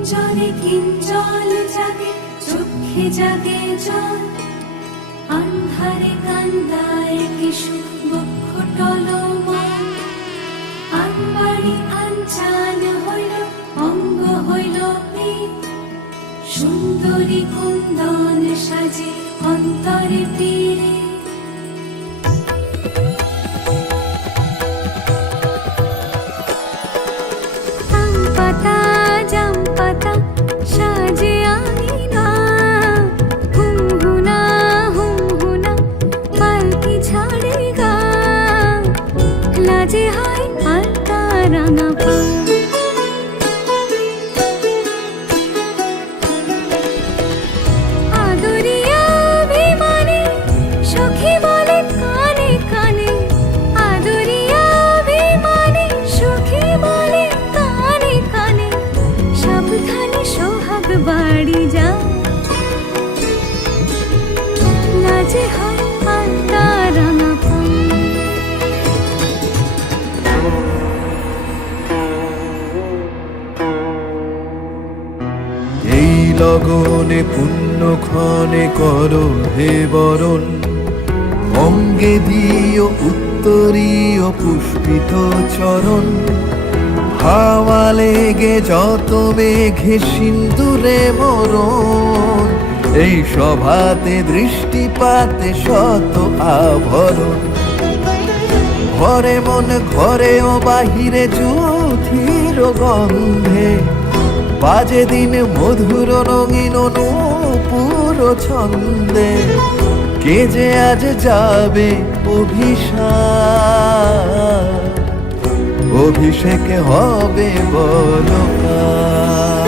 কুঞ্জরে কিঞ্জল জাগে, চোখে জাগে জল, আন্ধারে কান্দায় কিশু বক্ষ টলমল। আনবাড়ি আনচান হইল, অঙ্গ হইল পীত, সুন্দরী কুন্দন সাজে অন্তরে পীড়ে। আম পাতা জাম পাতা সাজে আঙিনা, হুমহুনা হুমহুনা পালকি ছাড়ে গা, লাজে হয় আলতা রাঙা পা। আদরিয়া অভিমানে সখী বলে কানে কানে, আদরিয়া অভিমানে সখী বলে কানে কানে, সাবধানে সোহাগ বাড়ি যা, লাজে হয় আলতা রাঙা পা। এই লগনে পুণ্যক্ষণে করো হে বরণ, অঙ্গে দিও উত্তরীয় পুষ্পিত চরণ। হাওয়া লেগে যত মেঘে সিন্দুরে মরণ, এই সভাতে দৃষ্টিপাতে শত আভরণ। ঘরে মন ঘরে ও বাহিরে যুথির গন্ধে, বাজে দিন মধুর রঙিন নূপুর ছন্দে। কে যে আজ যাবে অভিষেক, অভিষেক হবে বলো কার।